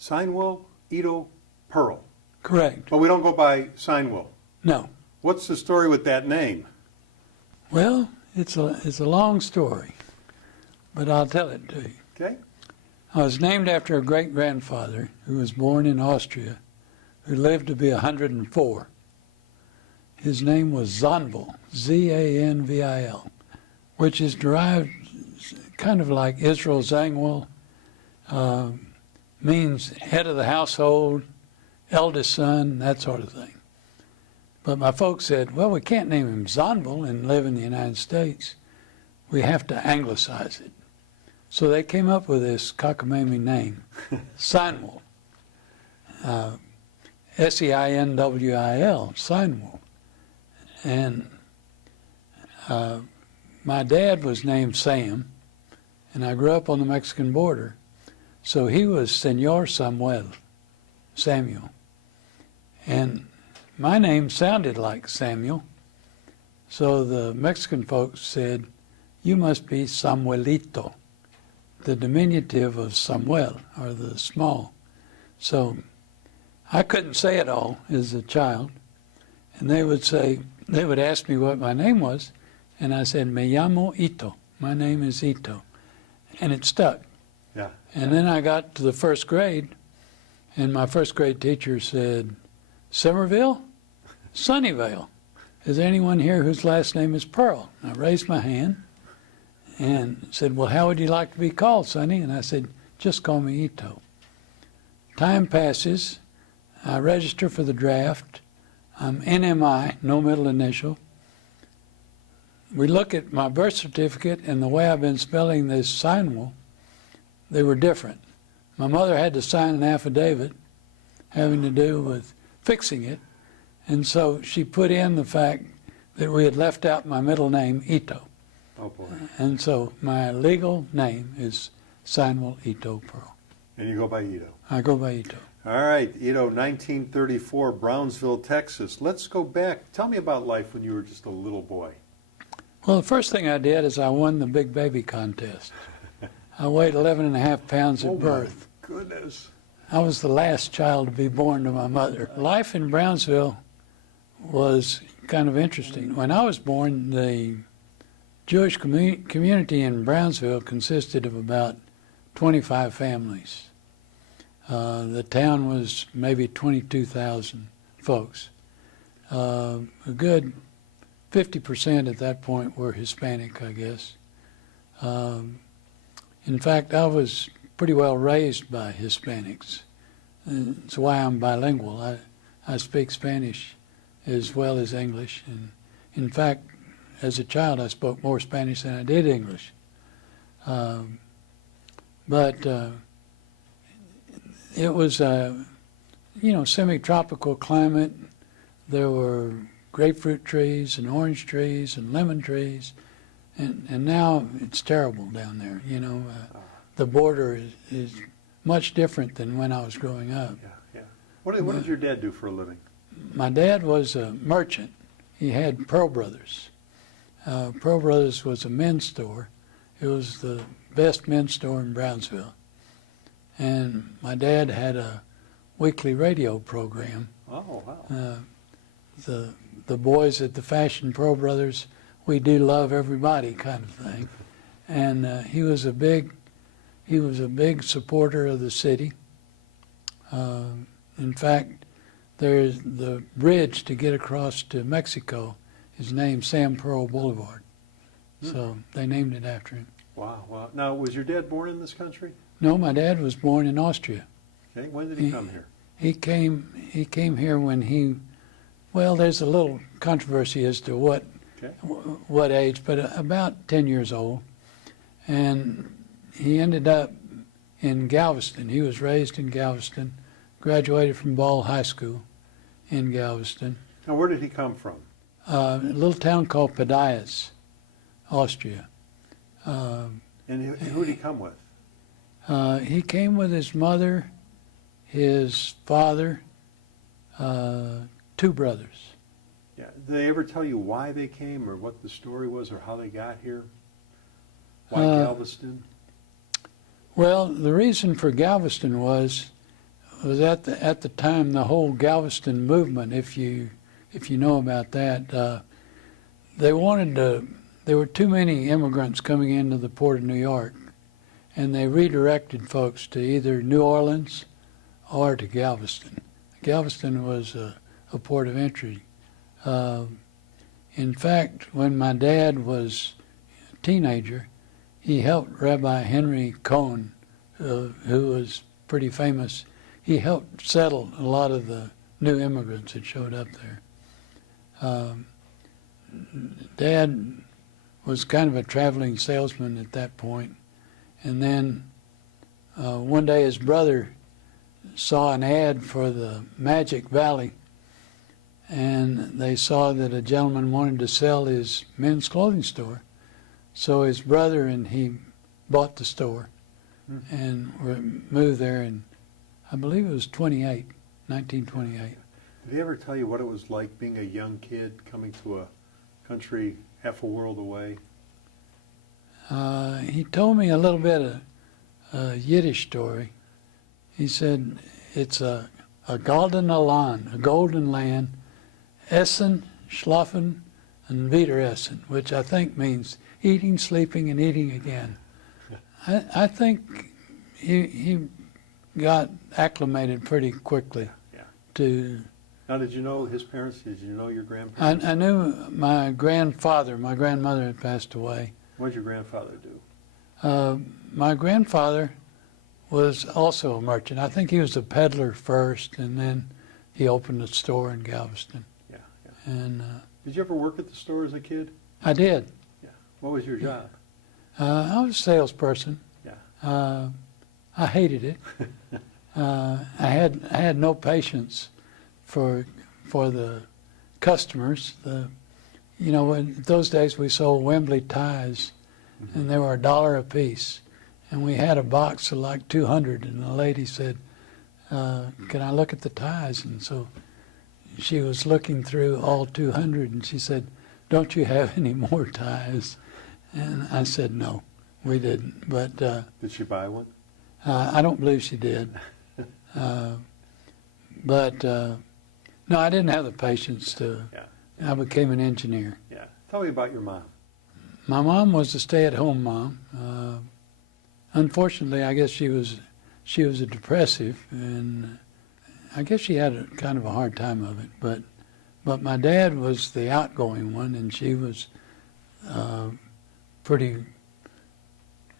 Seinwil, Ito, Perl. Correct. But we don't go by Seinwil. No. What's the story with that name? Well, it's a long story, but I'll tell it to you. Okay. I was named after a great-grandfather who was born in Austria, who lived to be 104. His name was Zanvil, Z-A-N-V-I-L, which is derived kind of like Israel Zangwill, means head of the household, eldest son, that sort of thing. But my folks said, well, we can't name him Zanvil and live in the United States. We have to anglicize it. So they came up with this cockamamie name, Seinwil, S-E-I-N-W-I-L, Seinwil. And my dad was named Sam, and I grew up on the Mexican border. So he was Senor Samuel. And my name sounded like Samuel. So the Mexican folks said, you must be Samuelito, the diminutive of Samuel, or the small. So I couldn't say it all as a child. And they would ask me what my name was, and I said, Me llamo Ito. My name is Ito. And it stuck. Yeah. And then I got to the first grade, and my first grade teacher said, Somerville? Sunnyvale. Is there anyone here whose last name is Perl? I raised my hand and said, well, how would you like to be called, Sonny? And I said, just call me Ito. Time passes. I register for the draft. I'm NMI, no middle initial. We look at my birth certificate and the way I've been spelling this Seinwil, they were different. My mother had to sign an affidavit having to do with fixing it, and so she put in the fact that we had left out my middle name, Ito. Oh, boy. And so my legal name is Seinwil Ito Perl. And you go by Ito. I go by Ito. All right, Ito, 1934, Brownsville, Texas. Let's go back. Tell me about life when you were just a little boy. Well, the first thing I did is I won the Big Baby Contest. I weighed 11.5 pounds at birth. Oh, my goodness. I was the last child to be born to my mother. Life in Brownsville was kind of interesting. When I was born, the Jewish community in Brownsville consisted of about 25 families. The town was maybe 22,000 folks. A good 50% at that point were Hispanic, I guess. In fact, I was pretty well raised by Hispanics. That's why I'm bilingual. I speak Spanish as well as English. And in fact, as a child, I spoke more Spanish than I did English. But it was a, semi-tropical climate. There were grapefruit trees and orange trees and lemon trees. And now it's terrible down there. The border is much different than when I was growing up. Yeah. What did your dad do for a living? My dad was a merchant. He had Perl Brothers. Perl Brothers was a men's store. It was the best men's store in Brownsville. And my dad had a weekly radio program. Oh, wow. The boys at the Fashion Perl Brothers, we do love everybody kind of thing. And he was a big supporter of the city. In fact, there's the bridge to get across to Mexico is named Sam Perl Boulevard. So they named it after him. Wow. Now, was your dad born in this country? No, my dad was born in Austria. Okay. When did he come here? He came here when there's a little controversy as to what age, but about 10 years old. And he ended up in Galveston. He was raised in Galveston, graduated from Ball High School in Galveston. Now, where did he come from? A little town called Padias, Austria. And who did he come with? He came with his mother, his father, 2 brothers. Yeah. Did they ever tell you why they came or what the story was or how they got here? Why Galveston? Well, the reason for Galveston was was at the time the whole Galveston movement, if you know about that. They wanted to. There were too many immigrants coming into the port of New York, and they redirected folks to either New Orleans or to Galveston. Galveston was a port of entry. In fact, when my dad was a teenager, he helped Rabbi Henry Cohen, who was pretty famous. He helped settle a lot of the new immigrants that showed up there. Dad was kind of a traveling salesman at that point, and then one day his brother saw an ad for the Magic Valley, and they saw that a gentleman wanted to sell his men's clothing store. So his brother and he bought the store and moved there, and I believe it was 1928. Did he ever tell you what it was like being a young kid coming to a country half a world away? He told me a little bit of a Yiddish story. He said, it's a golden land, a golden land, Essen, Schlafen, and wieder Essen, which I think means eating, sleeping, and eating again. I think he got acclimated pretty quickly to... Now, did you know his parents? Did you know your grandparents? I knew my grandfather. My grandmother had passed away. What did your grandfather do? My grandfather was also a merchant. I think he was a peddler first, and then he opened a store in Galveston. Yeah. And did you ever work at the store as a kid? I did. Yeah. What was your job? I was a salesperson. Yeah. I hated it. I had no patience for the customers. In those days we sold Wembley ties, and they were $1 a piece, and we had a box of like 200, and the lady said, "Can I look at the ties?" And so she was looking through all 200, and she said, "Don't you have any more ties?" And I said, "No, we didn't." But did she buy one? I don't believe she did. But no, I didn't have the patience to. Yeah. I became an engineer. Yeah. Tell me about your mom. My mom was a stay-at-home mom. Unfortunately, I guess she was a depressive, and I guess she had kind of a hard time of it. But my dad was the outgoing one, and she was pretty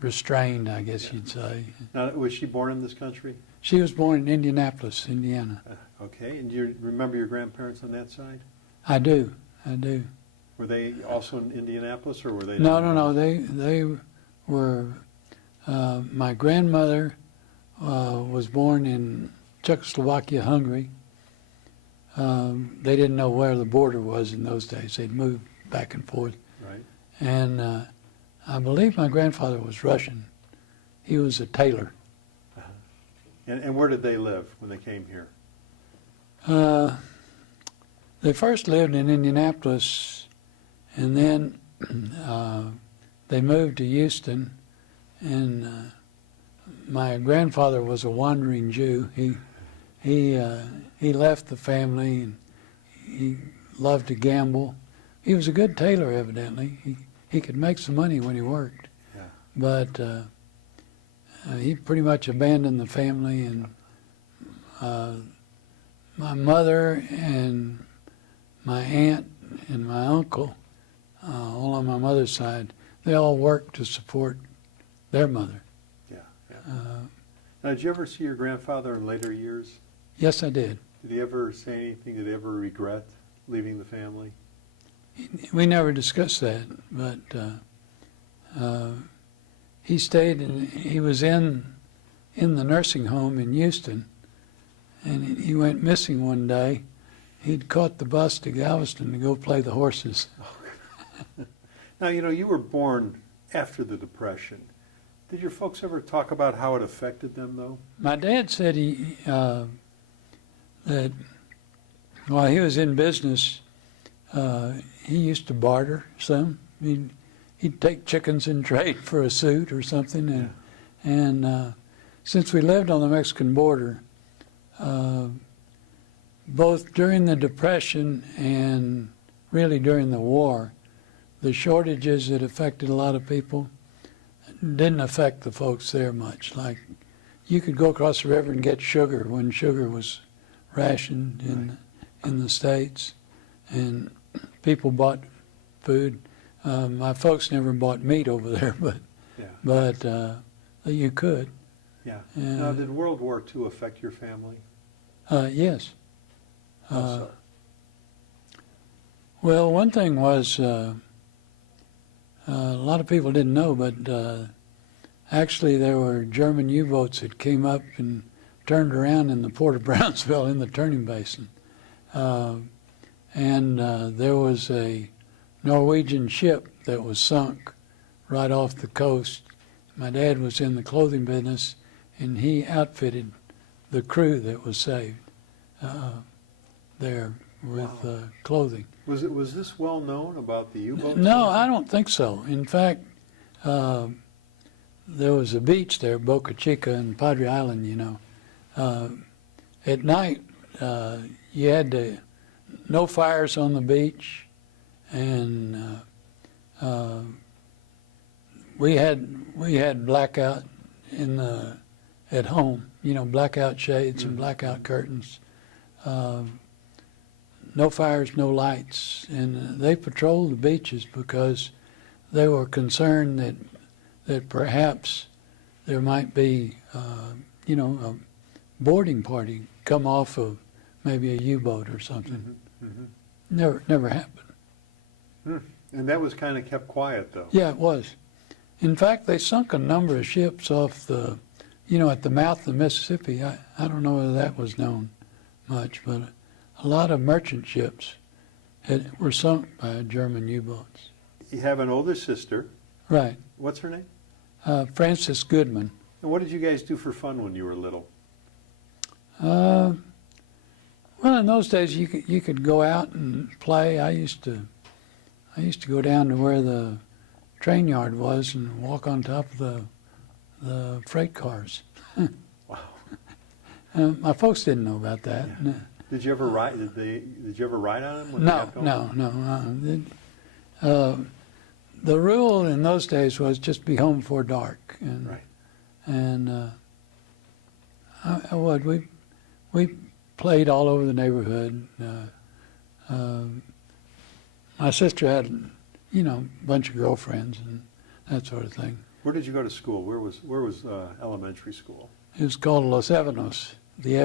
restrained, I guess you'd say. Now, was she born in this country? She was born in Indianapolis, Indiana. Okay. And do you remember your grandparents on that side? I do. Were they also in Indianapolis, or were they? No. They were. My grandmother was born in Czechoslovakia, Hungary. They didn't know where the border was in those days. They'd moved back and forth. Right. And I believe my grandfather was Russian. He was a tailor. And where did they live when they came here? They first lived in Indianapolis, and then they moved to Houston. And my grandfather was a wandering Jew. He left the family, and he loved to gamble. He was a good tailor, evidently. He could make some money when he worked. Yeah. But he pretty much abandoned the family, and my mother and my aunt and my uncle, all on my mother's side, they all worked to support their mother. Yeah. Now, did you ever see your grandfather in later years? Yes, I did. Did he ever say anything? Did he ever regret leaving the family? We never discussed that, but he stayed, and he was in the nursing home in Houston, and he went missing one day. He'd caught the bus to Galveston to go play the horses. Now, you were born after the Depression. Did your folks ever talk about how it affected them, though? My dad said that while he was in business, he used to barter some. He'd take chickens in trade for a suit or something. And since we lived on the Mexican border, both during the Depression and really during the war, the shortages that affected a lot of people didn't affect the folks there much. Like, you could go across the river and get sugar when sugar was rationed in the States, and people bought food. My folks never bought meat over there, but you could. Yeah. Now, did World War II affect your family? Yes. How so? Well, one thing was, a lot of people didn't know, but actually there were German U-boats that came up and turned around in the port of Brownsville in the turning basin. And there was a Norwegian ship that was sunk right off the coast. My dad was in the clothing business, and he outfitted the crew that was saved there with clothing. Was this well known about the U-boats? No, I don't think so. In fact, there was a beach there, Boca Chica and Padre Island, you know. At night, you had no fires on the beach, and we had blackout at home, you know, blackout shades and blackout curtains. No fires, no lights, and they patrolled the beaches because they were concerned that perhaps there might be, you know, a boarding party come off of maybe a U-boat or something. Never happened. And that was kind of kept quiet, though. Yeah, it was. In fact, they sunk a number of ships off the, you know, at the mouth of the Mississippi. I don't know whether that was known much, but a lot of merchant ships were sunk by German U-boats. You have an older sister. Right. What's her name? Frances Goodman. And what did you guys do for fun when you were little? Well, in those days, you could go out and play. I used to go down to where the train yard was and walk on top of the freight cars. Wow. My folks didn't know about that. Yeah. Did you ever ride? Did you ever ride on them? When No. The rule in those days was just be home before dark, and right. And we played all over the neighborhood. My sister had, you know, a bunch of girlfriends and that sort of thing. Where did you go to school? Where was elementary school? It was called Los Ebanos, the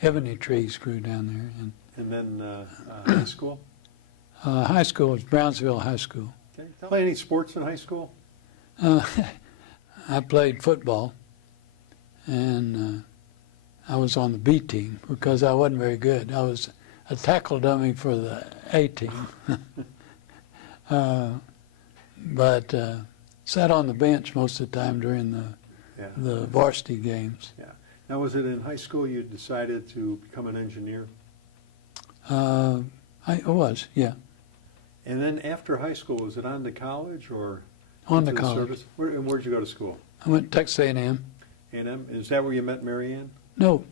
ebony trees grew down there. And then high school? High school was Brownsville High School. Okay. Play any sports in high school? I played football, and I was on the B team because I wasn't very good. I was a tackle dummy for the A team, but sat on the bench most of the time during the varsity games. Yeah. Now, was it in high school you decided to become an engineer? I was, yeah. And then after high school, was it on to college or On into to the college. service? Where'd you go to school? I went to Texas A&M. A&M? Is that where you met Mary Ann? No.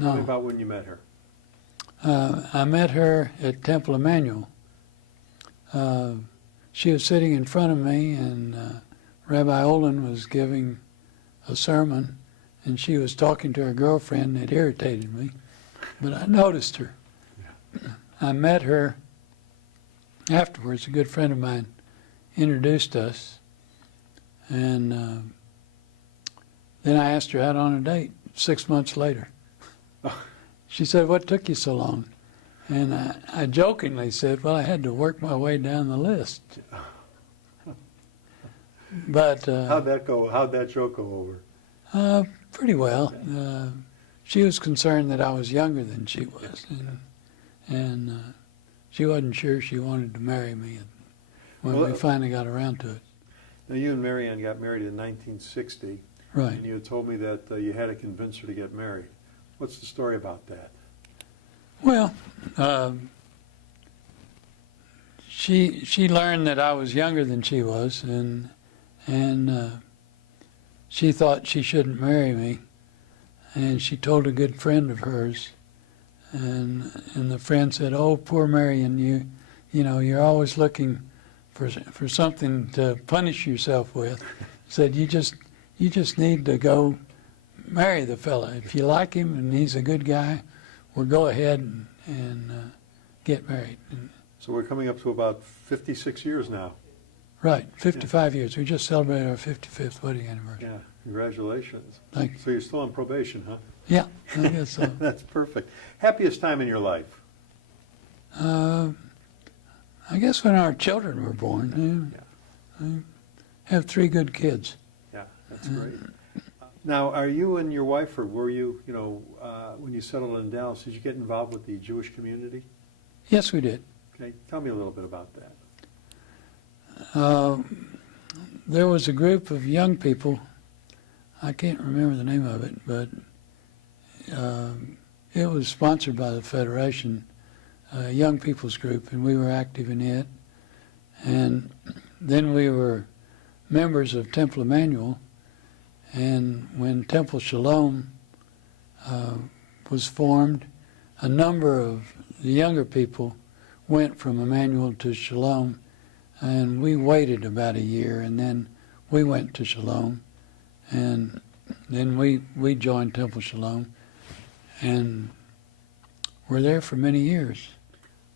Tell me about when you met her. I met her at Temple Emmanuel. She was sitting in front of me, and Rabbi Olin was giving a sermon, and she was talking to her girlfriend. It irritated me, but I noticed her. Yeah. I met her afterwards. A good friend of mine introduced us, and then I asked her out on a date 6 months later. She said, "What took you so long?" And I jokingly said, "Well, I had to work my way down the list." But How'd that go? How'd that joke go over? Pretty well. She was concerned that I was younger than she was, and she wasn't sure she wanted to marry me when we finally got around to it. Now, you and Mary Ann got married in 1960. Right. And you had told me that you had to convince her to get married. What's the story about that? Well, she learned that I was younger than she was, and she thought she shouldn't marry me. and she told a good friend of hers, and the friend said, "Oh, poor Marion, you know, you're always looking for something to punish yourself with." Said, you just need to go marry the fella. If you like him and he's a good guy, well, go ahead and get married." And, So we're coming up to about 56 years now. right, 55 years. We just celebrated our 55th wedding anniversary. Yeah, congratulations. Thank you. So you're still on probation, huh? Yeah, I guess so. That's perfect. Happiest time in your life? I guess when our children were born. I have 3 good kids. Yeah, that's great. Now, are you and your wife, or were you, when you settled in Dallas, did you get involved with the Jewish community? Yes, we did. Okay, tell me a little bit about that. There was a group of young people, I can't remember the name of it, but it was sponsored by the Federation, a young people's group, and we were active in it. And then we were members of Temple Emmanuel, and when Temple Shalom was formed, a number of the younger people went from Emmanuel to Shalom, and we waited about a year, and then we went to Shalom, and then we joined Temple Shalom, and we're there for many years.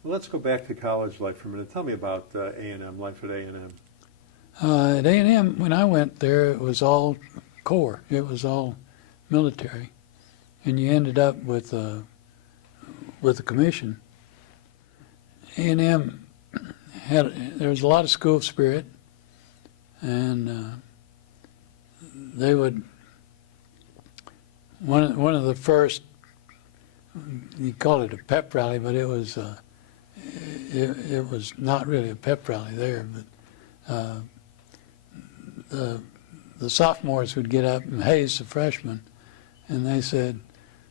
Well, let's go back to college life for a minute. Tell me about A&M, life at A&M. At A&M, when I went there, it was all Corps. It was all military, and you ended up with a commission. A&M there was a lot of school spirit, and they would one of the first, you call it a pep rally, but it was not really a pep rally there, but the sophomores would get up and haze the freshmen, and they said,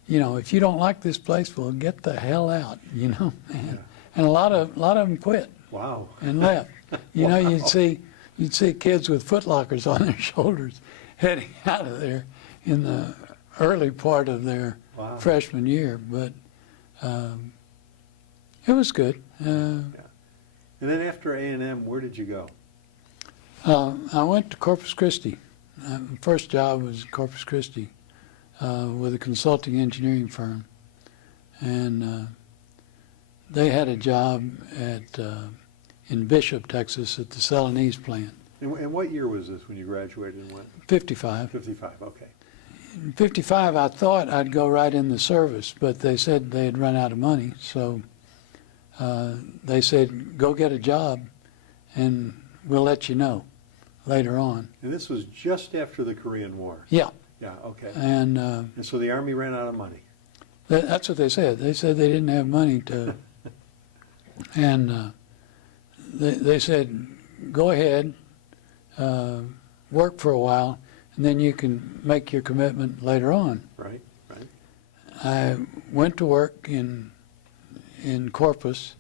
if you don't like this place, well, get the hell out, and a lot of them quit. Wow. And left. Wow. You'd see kids with footlockers on their shoulders heading out of there in the early part of their Wow. freshman year, but it was good. Yeah. And then after A&M, where did you go? I went to Corpus Christi. My first job was Corpus Christi with a consulting engineering firm, and they had a job in Bishop, Texas, at the Celanese plant. And what year was this when you graduated and went? 55. 55, okay. In 55, I thought I'd go right in the service, but they said they had run out of money, so they said, go get a job, and we'll let you know later on. And this was just after the Korean War? Yeah. Yeah, okay. And so the Army ran out of money? that's what they said. They said they didn't have money to, and they said, go ahead, work for a while, and then you can make your commitment later on. Right, right. I went to work in Corpus.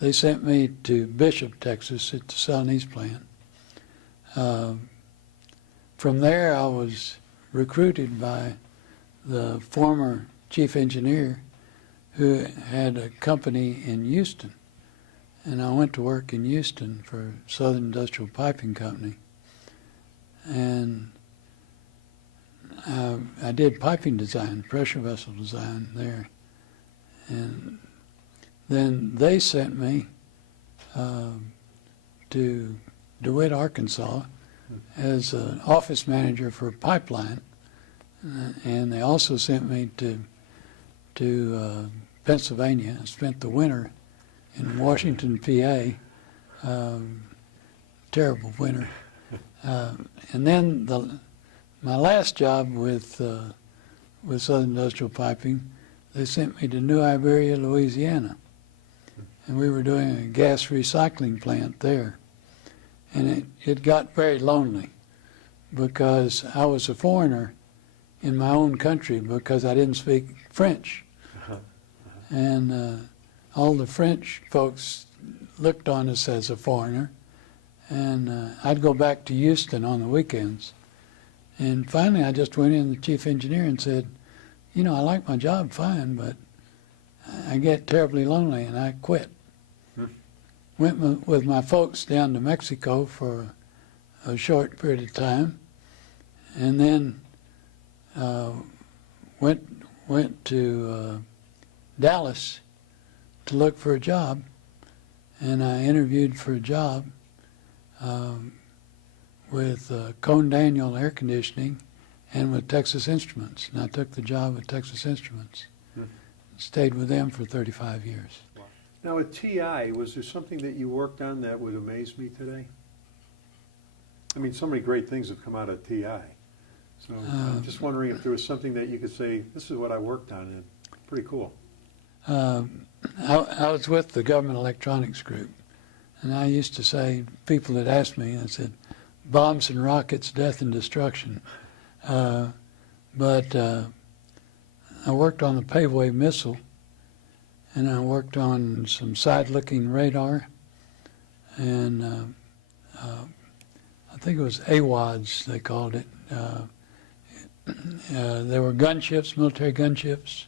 They sent me to Bishop, Texas, at the Celanese plant. From there, I was recruited by the former chief engineer who had a company in Houston. And I went to work in Houston for Southern Industrial Piping Company. And I did piping design, pressure vessel design there. And then they sent me to DeWitt, Arkansas, as an office manager for a pipeline. And they also sent me to Pennsylvania. I spent the winter in Washington, PA. Terrible winter. And then my last job with Southern Industrial Piping, they sent me to New Iberia, Louisiana. And we were doing a gas recycling plant there. And it got very lonely because I was a foreigner in my own country because I didn't speak French. And all the French folks looked on us as a foreigner. And I'd go back to Houston on the weekends. And finally I just went in the chief engineer and said, you know, I like my job fine, but I get terribly lonely and I quit. Went with my folks down to Mexico for a short period of time, and then went to Dallas to look for a job, and I interviewed for a job with Cone Daniel Air Conditioning and with Texas Instruments, and I took the job at Texas Instruments. Stayed with them for 35 years. Now at TI, was there something that you worked on that would amaze me today? I mean, so many great things have come out of TI. So I'm just wondering if there was something that you could say, this is what I worked on, and pretty cool. I was with the Government Electronics Group, and I used to say, people that asked me, I said, bombs and rockets, death and destruction. But I worked on the paveway missile, and I worked on some side-looking radar, and I think it was AWADS, they called it. There were gunships, military gunships,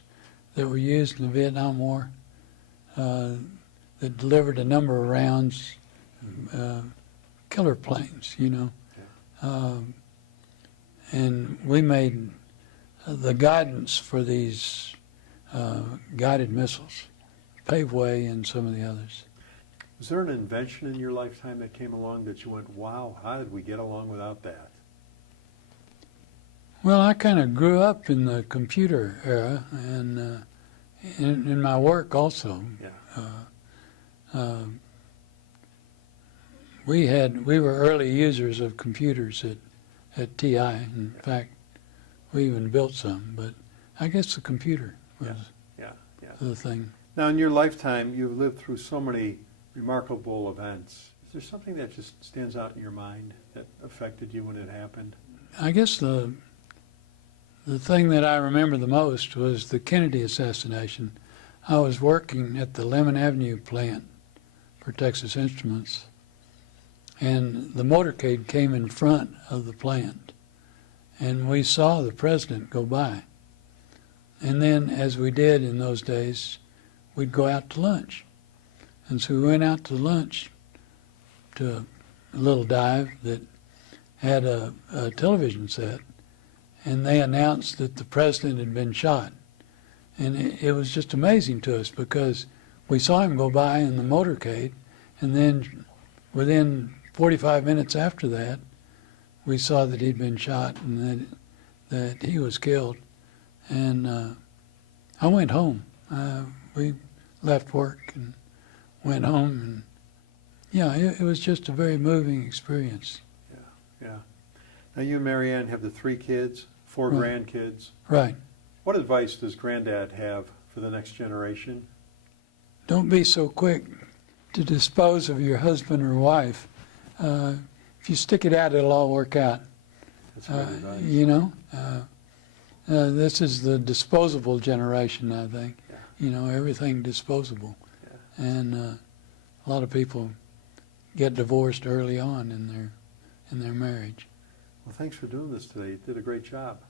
that were used in the Vietnam War that delivered a number of rounds, killer planes, you know. And we made the guidance for these guided missiles, Paveway and some of the others. Was there an invention in your lifetime that came along that you went, wow, how did we get along without that? Well, I kind of grew up in the computer era, and in my work also. Yeah. We were early users of computers at TI. In fact, we even built some, but I guess the computer was Yeah. the thing. Now, in your lifetime, you've lived through so many remarkable events. Is there something that just stands out in your mind that affected you when it happened? I guess the thing that I remember the most was the Kennedy assassination. I was working at the Lemon Avenue plant for Texas Instruments, and the motorcade came in front of the plant, and we saw the president go by. And then, as we did in those days, we'd go out to lunch. And so we went out to lunch to a little dive that had a television set, and they announced that the president had been shot. And it was just amazing to us because we saw him go by in the motorcade, and then within 45 minutes after that, we saw that he'd been shot and that he was killed. And I went home. We left work and went home, and yeah, it was just a very moving experience. Yeah. Now, you and Marianne have the 3 kids, 4 Right. grandkids. Right. What advice does Granddad have for the next generation? Don't be so quick to dispose of your husband or wife. If you stick it out, it'll all work out. That's good advice. You know, this is the disposable generation, I think. Yeah. You know, everything disposable. Yeah. And a lot of people get divorced early on in their marriage. Well, thanks for doing this today. You did a great job.